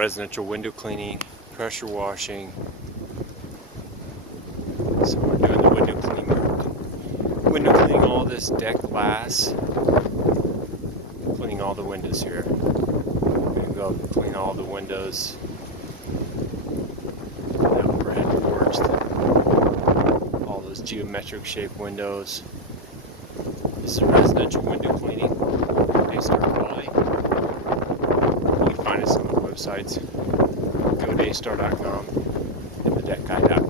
residential window cleaning, pressure washing. So we're doing the window cleaning work. Window cleaning all this deck glass. Cleaning all the windows here. We're going to go up and clean all the windows. That overhead porch. All those geometric shaped windows. This is residential window cleaning. Daystar Quality. You can find us on the websites. Go daystar.com and thedekguy.com.